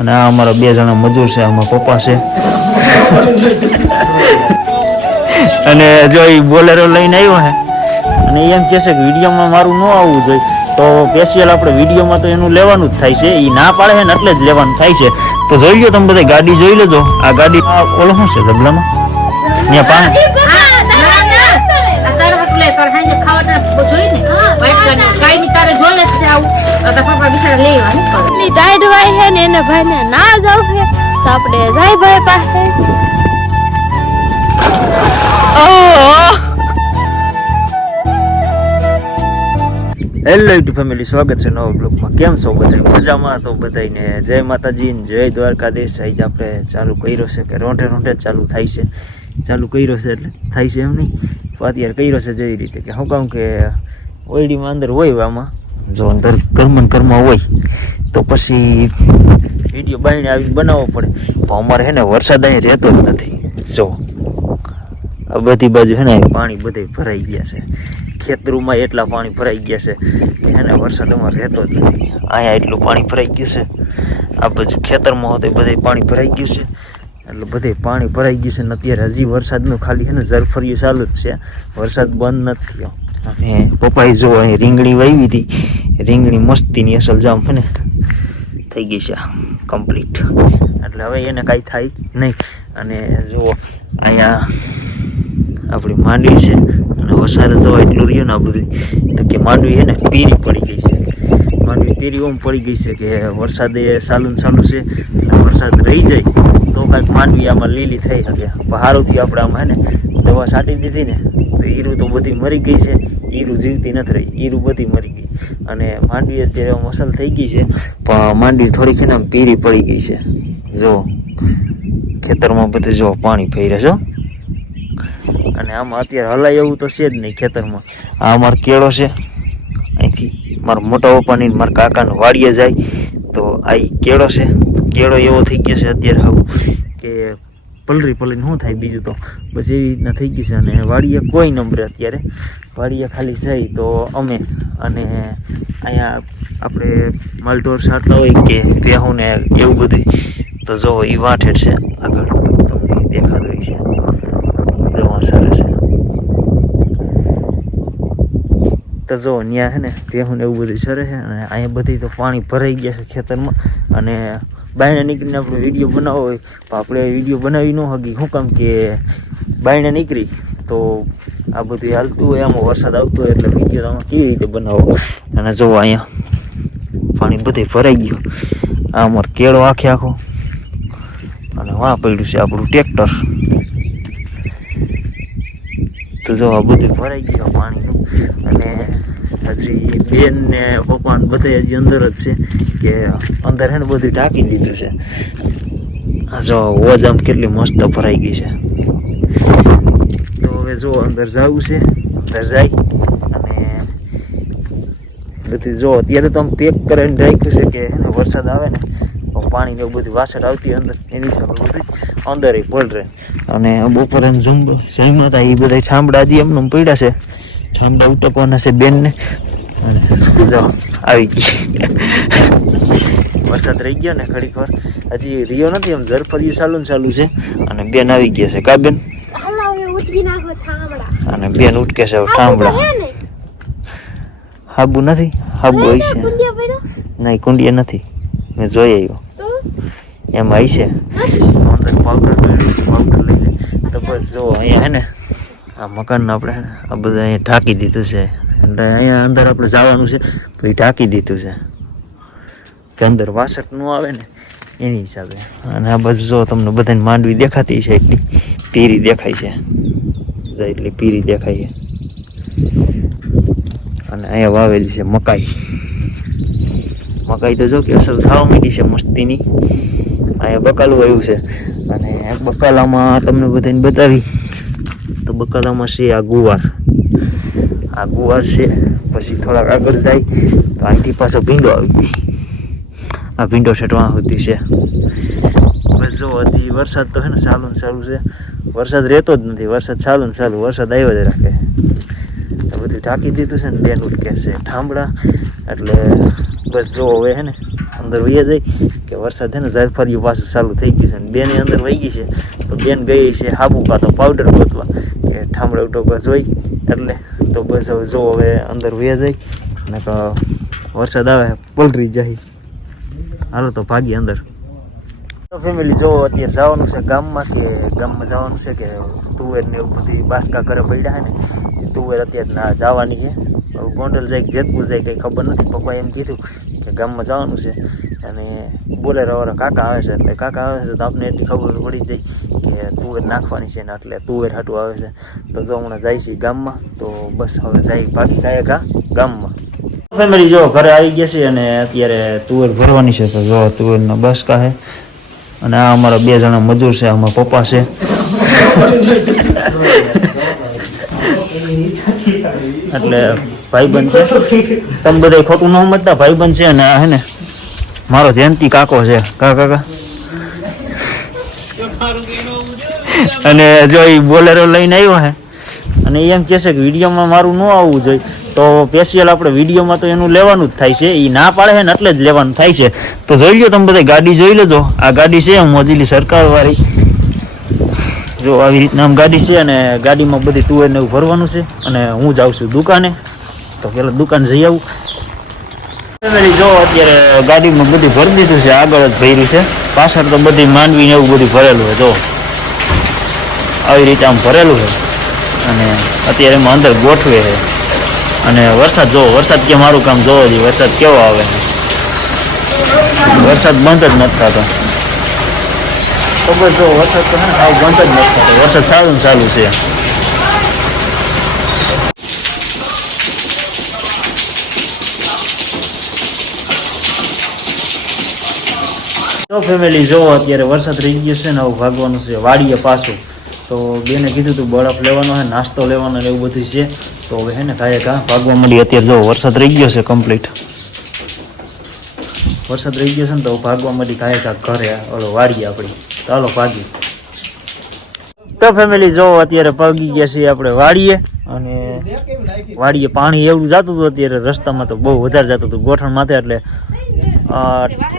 અને આ અમારા બે જણા મજૂર છે અમારા પપ્પા છે. અને જો એ બોલેરો લઈને આવ્યો હે, અને એમ કહે છે કે વિડીયોમાં મારું ન આવવું જોઈએ. તો સ્પેશિયલ આપણે વિડીયોમાં તો એનું લેવાનું જ થાય છે એ ના પાડે છે ને એટલે જ લેવાનું થાય છે. તો જોઈ લો તમે બધા ગાડી જોઈ લેજો. આ ગાડી ઓલો શું છે ડબલામાં ત્યાં પાસે ને ભાઈ ને ના જવું છે તો આપણે જાય ભાઈ પાસે. હેલો યુટ્યુબ ફેમિલી સ્વાગત છે નવા બ્લોગમાં કેમ છો બધા? મજામાં તો બધાને જય માતાજી જય દ્વારકાધીશ. આજે આપણે ચાલુ કર્યો છે કે રોંઢે રોંઢે ચાલુ થાય છે. ચાલુ કર્યો છે એટલે થાય છે એમ નહીં. અત્યારે કર્યો છે જેવી રીતે કે હું કહું કે ઓયડીમાં અંદર હોય આમાં. જો અંદર કર્મન કર્મ હોય, તો પછી વીડિયો બાઈને આવી બનાવવો પડે. તો અમારે છે ને વરસાદ અહીં રહેતો જ નથી. જો, આ બધી બાજુ છે ને પાણી બધે ભરાઈ ગયા છે. ખેતરોમાં એટલા પાણી ભરાઈ ગયા છે કે એને વરસાદ અમારે રહેતો જ નથી. અહીંયા એટલું પાણી ભરાઈ ગયું છે. આ બાજુ ખેતરમાં હોતે બધે પાણી ભરાઈ ગયું છે. એટલે બધે પાણી ભરાઈ ગયું છે ને અત્યારે હજી વરસાદનું ખાલી છે ને ઝરફરિયું ચાલુ જ છે. વરસાદ બંધ નથી થયો. અને પપ્પાએ જો અહીં રીંગણી વાવી હતી, રીંગણી મસ્તીની અસલ જામ ને, થઈ ગઈ છે કમ્પ્લીટ એટલે હવે એને કાંઈ થાય નહીં. અને જુઓ, અહીંયા આપણી માંડવી છે, અને વરસાદ જવા એટલું રહ્યું ને આ બધું. તો કે માંડવી છે ને, પીરી પડી ગઈ છે. માંડવી પીરી ઓમ પડી ગઈ છે કે વરસાદ એ ચાલુ છે વરસાદ રહી જાય, તો કાંઈક માંડવી આમાં લીલી થઈ શકે. સારુંથી આપણે આમાં હે ને દવા છાંટી દીધી ને, તો ઈરું તો બધી મરી ગઈ છે. ઈરું જીવતી નથી રહી, ઈરું બધી મરી ગઈ. અને માંડવી અત્યારે મસલ થઈ ગઈ છે, પણ માંડવી થોડીક આમ પીરી પડી ગઈ છે. જો, ખેતરમાં બધું જો પાણી ફેરે છો અને આમાં અત્યારે હલાય એવું તો છે જ નહીં ખેતરમાં. આ અમારો કેળો છે. અહીંથી મારા મોટા પપ્પાની મારા કાકાનું વાડીએ જાય. તો આ કેળો છે. કેળો એવો થઈ ગયો છે અત્યારે આવું કે પલરી પલરીને શું થાય બીજું તો? બસ એવી રીતના થઈ ગઈ છે અને વાડીએ કોઈ નંબરે અત્યારે. વાડીએ ખાલી જઈ તો અમે અને અહીંયા આપણે માલઢોર સારતા હોય કે ભેહું ને એવું બધું તો જો એ વાંઠે છે આગળ. તમને દેખાતું હોય છે. જોવા છે. તો જો ત્યાં છે ને ભેહું ને એવું બધું સરે છે અને અહીંયા બધી તો પાણી ભરાઈ ગયા છે ખેતરમાં અને બાયણે નીકળીને આપણે વીડિયો બનાવવો હોય તો આપણે વીડિયો બનાવી ન હકી શું કામ કે બાયણે નીકળી, તો આ બધું હાલતું હોય, આમાં વરસાદ આવતો હોય એટલે વીડિયો તમે કેવી રીતે બનાવો? અને જો અહીંયા, પાણી બધે ભરાઈ ગયું. આ અમારો કેળો આખે આખો. અને વાં પડ્યું છે આપણું ટ્રેક્ટર. તો જો આ બધું ભરાઈ ગયું પાણીનું. અને હજી બેન ને પપ્પા બધા હજી અંદર જ છે કે અંદર હે ને બધું ઢાંકી દીધું છે. આ જો ઓજ આમ કેટલી મસ્ત ભરાઈ ગઈ છે. તો હવે જો અંદર જવું છે. અંદર જાય અને બધું જો અત્યારે તો આમ પેક કરીને રાખ્યું છે કે એને વરસાદ આવે ને પાણી ને બધું વાસણ આવતી અંદર એની સામે બધું અંદર પડ રહે અને બપોરે જમ જમ્યા હતા એ બધા ઠામડા હજી એમને પડ્યા છે. ઠામડા ઉટકવાના છે બેનને. અને જો આવી ગઈ. વરસાદ રહી ગયો ને ઘડીક વાર. હજી રિયો નથી એમ ઝરફરિયું ચાલુ ને ચાલુ છે. અને બેન આવી ગયા છે. કા બેન? અને બેન ઉટકે છે ઠામડા. હાબુ નથી? હાબુ આવી છે નહીં કુંડિયા નથી. મેં જોઈ આવ્યો. એમ આવી છે અંદર પાવડર પાવડર લઈ લે. તો બસ જો અહીંયા હે ને આ મકાનને આપણે આ બધા અહીંયા ઢાંકી દીધું છે. એટલે અહીંયા અંદર આપણે જવાનું છે પછી ઢાંકી દીધું છે. કે અંદર વાસટ ન આવે ને, એની હિસાબે. અને આ બસ જો તમને બધાને માંડવી દેખાતી છે, એટલી પીરી દેખાય છે. એટલી પીરી દેખાય છે. અને અહીંયા વાવેલી છે મકાઈ. મકાઈ તો જો કે અસલ થવા માંડી છે મસ્તીની. અહીંયા બકાલું આવ્યું છે. અને બકાલામાં તમને બધાને બતાવી. બકાલામાં છે આ ગુવાર આ ગુવાર છે. પછી થોડાક આગળ જાય તો અહીંથી પાછો ભીંડો આવી આ ભીંડો છેટવા સુધી છે. બસ જો, હજી વરસાદ તો છે ને ચાલુ ને ચાલુ છે. વરસાદ રહેતો જ નથી. વરસાદ ચાલુ ને ચાલુ. વરસાદ આવ્યો જ રાખે. બધું ઢાંકી દીધું છે ને બેન ઉટકે છે ઠાંબડા એટલે બસ જો હવે હે ને અંદર વહી જાય કે વરસાદ છે ને ઝરફરિયું પાછું ચાલુ થઈ ગયું છે અને બેની અંદર વહી ગઈ છે. તો બેન ગઈ છે હાબુ કાં તો પાવડર ગોતવા. કે ઠામડે બસ હોય એટલે તો બસ હવે જો હવે અંદર વહી જાય. ને તો વરસાદ આવે પલરી જાય. હાલો તો ભાગી અંદર. ફેમિલી જો અત્યારે જવાનું છે ગામમાં કે ગામમાં જવાનું છે કે તુવેર ને એવું બધી બાસકા ઘરે પડ્યા ને, તુવેર અત્યારે ના જવાની છે. ગોંડલ જાય કે જેતપુર જાય કંઈ ખબર નથી. પપ્પાએ એમ કીધું કે ગામમાં જવાનું છે અને બોલેરાવાળા કાકા આવે છે. એટલે કાકા આવે છે તો આપને એટલી ખબર પડી જાય કે તુવેર નાખવાની છે ને એટલે તુવેર હાટું આવે છે. તો જો હમણાં જાય છે ગામમાં, તો બસ હવે જાય બાકી કાંઈ કા ગામમાં. ફેમિલી જો ઘરે આવી ગયા છે અને અત્યારે તુવેર ભરવાની છે તો જો તુવેરના બસ છે અને આ અમારા બે જણા મજૂર છે અમારા પપ્પા છે. એટલે ભાઈબંધ છે. તમે બધા ખોટું ન સમજતા, ભાઈબંધ છે અને આ હે ને, મારો જયંતિ કાકો છે. કા કાકા અને જો એ બોલેરો લઈને આવ્યો હે, અને એમ કહે છે કે વિડીયોમાં મારું ન આવવું જોઈએ. તો સ્પેશિયલ આપણે વિડીયોમાં તો એનું લેવાનું જ થાય છે. એ ના પાડે છે ને એટલે જ લેવાનું થાય છે. તો જોઈ લો તમે બધા ગાડી જોઈ લેજો. આ ગાડી છે મોજીલી સરકાર વાળી જો આવી રીતના આમ ગાડી છે અને ગાડીમાં બધી તુવેર ને એવું ભરવાનું છે અને હું જાઉં છું દુકાને. તો પેલા દુકાન જઈ આવું. જો અત્યારે ગાડીમાં બધું ભરી દીધું છે, આગળ જ ભર્યું છે. પાછળ તો બધી માંડવીને એવું બધું ભરેલું છે, જો. આવી રીતે આમ ભરેલું છે. અને અત્યારે એમાં અંદર ગોઠવે છે. અને વરસાદ, જો, વરસાદ કે મારું કામ જોવો જોઈએ. વરસાદ કેવો આવે? વરસાદ બંધ જ નથી થતો. બસ જો વરસાદ તો ને સાવ બંધ જ નથી થતો વરસાદ ચાલુ ચાલુ છે તો ફેમિલી જો અત્યારે વરસાદ રહી ગયો છે ને આવું ભાગવાનું છે, વાડીએ પાછું. તો બેને કીધું તું બરફ લેવાનો છે, નાસ્તો લેવાનો ને એવું બધું છે. તો હવે હે ને કાંઈ કાં ભાગવા મળી અત્યારે જો વરસાદ રહી ગયો છે કમ્પ્લીટ વરસાદ રહી ગયો છે ને તો ભાગવા મળી કાંઈ કાંક ઘરે ઓલો વાડીએ આપણી. ચાલો ભાગી તો ફેમિલી જો અત્યારે ભાગી ગયા છીએ આપણે વાડીએ અને વાડીએ પાણી એવું જતું હતું અત્યારે રસ્તામાં તો બહુ વધારે જતું હતું ગોઠણ માથે એટલે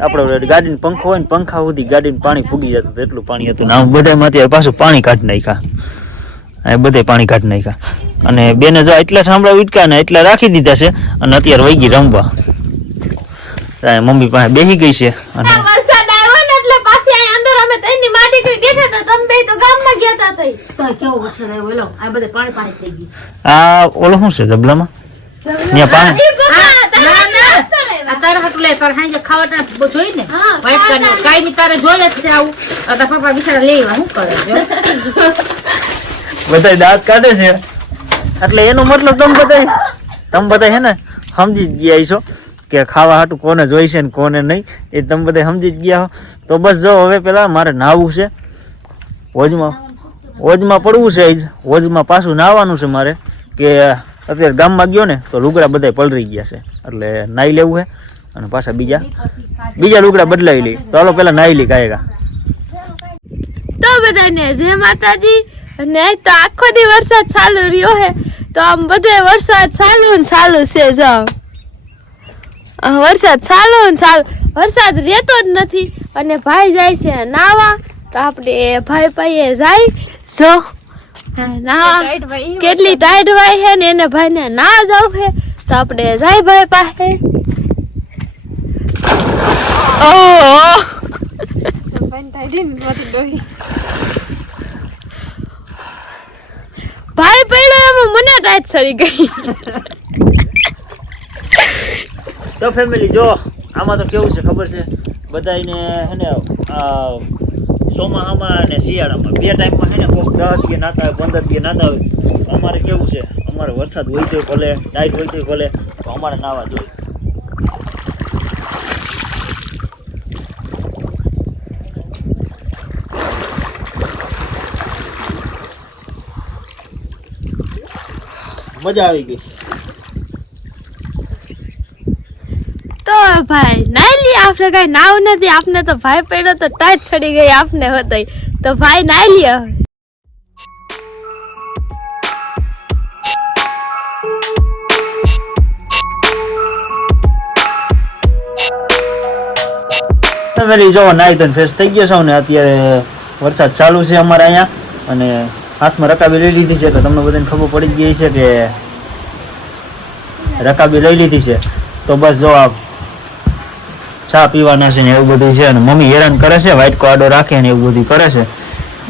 આપણે ગાડીને પંખો હોય ને પંખા સુધી ગાડીને પાણી ફૂગી જતું હતું, એટલું પાણી હતું. આમ બધામાં અત્યારે પાછું પાણી કાઢી નાખ્યા. એ બધે પાણી કાઢી નાખ્યા. અને બેને જો એટલા ઠામડા ઉટકા ને એટલા રાખી દીધા છે અને અત્યારે વહી ગઈ રમવા. મમ્મી પાસે બેસી ગઈ છે અને આ વરસાદ આવ્યો ને એટલે પાછી અહીં અંદર અમે તઈની માટી કરી બેઠા હતા તમે બે તો ગામમાં ગયા હતા તઈ. તો કેવો વરસાદ આવ્યો? લો આ બધે પાણી પાણી થઈ ગયું. આ ઓલો શું છે જબલામાં ત્યાં પાણી. તારે હાટું લે તારે હાંજે ખાવા જોઈ ને હા, વાઈટ કરીને. કાંઈ તારે જોઈએ જ છે આવું. આ તારા પપ્પા બિચારા લેવા શું કરે જો બધા દાંત કાઢે છે. એટલે એનો મતલબ તમે બધા તમે બધા છે ને સમજી જ ગયા છો કે ખાવા હાટું કોને જોઈશે ને કોને નહીં, એ તમે બધા સમજી જ ગયા હો. તો બસ જો, હવે પેલા મારે નાહવું છે. હોજમાં હોજમાં પડવું છે જ. હોજમાં પાછું નાહવાનું છે મારે. કે અત્યારે ગામમાં ગયો ને, તો લુગડા બધા પલરી ગયા છે. એટલે નાહી લેવું છે અને પાછા બીજા બીજા લુગડા બદલાવી લઈ તો હાલો પેલા નાહી લઈ ગાયગા. તો બધાને જય માતાજી. અને તો આખો દી વરસાદ ચાલુ રહ્યો હે. તો આમ બધે વરસાદ ચાલુ ને ચાલુ છે જો આ વરસાદ ચાલો ને ચાલો. વરસાદ રહેતો જ નથી. અને ભાઈ જાય છે નાવા. તો આપણે ભાઈ ભાઈએ જાય. જો. નાવા. કેટલી ટાઈટ વાય છે ને એને ભાઈને ના જવું છે. તો આપણે જાય ભાઈ પાસે. ઓહ. ભાઈ પડ્યો એમાં મને ટાઈટ સરી ગઈ. તો ફેમિલી જો, આમાં તો કેવું છે ખબર છે? બધાને હે ને ચોમાસામાં અને શિયાળામાં. બે ટાઈમમાં હે ને કોઈક દસ દીએ નાતા હોય, પંદર દીએ નાતા હોય. અમારે કેવું છે? અમારે વરસાદ હોય તો ભલે ટાઈટ હોય તો ભલે, તો અમારે નાવા જોઈએ. મજા આવી ગઈ. તો ભાઈ નાઈ લી આપણે કઈ નાવ નથી, આપને તો ભાઈ પડ્યો તો ટાઈટ ચડી ગઈ આપને હતો તો ભાઈ, નાયલી હવે. જો નાઈ ધોઈને ફેસ થઈ ગયો છો ને અત્યારે વરસાદ ચાલુ છે અમારે અહીંયા. અને હાથમાં રકાબી લઈ લીધી છે, તો તમને બધાને ખબર પડી ગઈ છે કે રકાબી લઈ લીધી છે. તો બસ જો આ ચા પીવાના છે ને એવું બધું છે અને મમ્મી હેરાન કરે છે વ્હાઈટ કોડો રાખે ને એવું બધું કરે છે.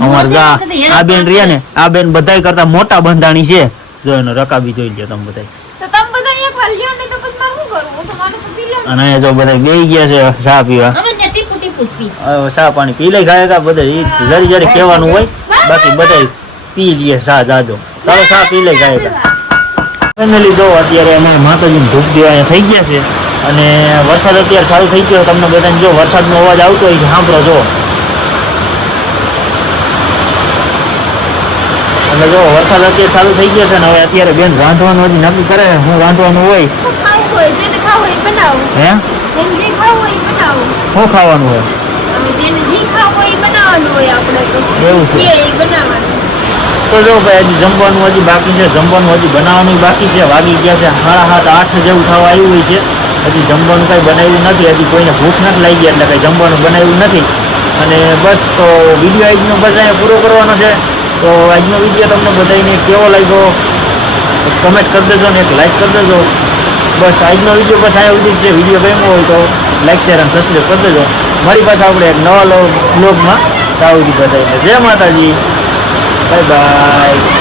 અમાર ગા આ બેન રહ્યા ને આ બેન બધાય કરતા મોટા બંધાણી છે. જો એનો રકાબી જોઈ લ્યો તમે બધાય. તો તમે બધા એકવાર લ્યો ને તો પછી મારે શું હું તો મારે તો પી લેવું અને જો બધા બેહી ગયા છે ચા પીવા. અમે ત્યાં ટીપુ ટીપુ પી ચા પાણી પી લઈ ગાય કા બધા જરી જરી કહેવાનું હોય બાકી બધા પી લે ચા જાજો. ચાલો ચા પી લઈ ગાય કા ફેમિલી જો અત્યારે અમારા માતાજીને ધૂપ દેવા થઈ ગયા છે. અને વરસાદ અત્યારે સારું થઈ ગયો તમને બધાને જો વરસાદનો અવાજ આવતો હોય સાંભળો જો. એટલે જો વરસાદ અત્યારે ચાલુ થઈ ગયો છે ને હવે અત્યારે બેન રાંધવાનું હજી નક્કી કરે હું રાંધવાનું હોય. હે શું ખાવાનું હોય? એવું છે. તો જો ભાઈ હજી જમવાનું હજી બાકી છે. જમવાનું હજી બનાવવાનું બાકી છે. વાગી ગયા છે. સાડા સાત આઠ જેવું થવા આવ્યું હોય છે. હજી જમવાનું કંઈ બનાવ્યું નથી, હજી કોઈને ભૂખ નથી લાગી એટલે કંઈ જમવાનું બનાવ્યું નથી. અને બસ તો વીડિયો આજનો બસ અહીંયા પૂરો કરવાનો છે. તો આજનો વીડિયો તમને બધાને કેવો લાગ્યો? કમેન્ટ કરી દેજો ને એક લાઈક કરી દેજો. બસ આજનો વીડિયો બસ આવ્યો સુધી છે. વીડિયો ગમ્યો હોય તો લાઈક શેર અને સબસ્ક્રાઈબ કરી દેજો. મારી પાસે આપણે એક નવા બ્લોગમાં તાવ બધાને જય માતાજી. Bye bye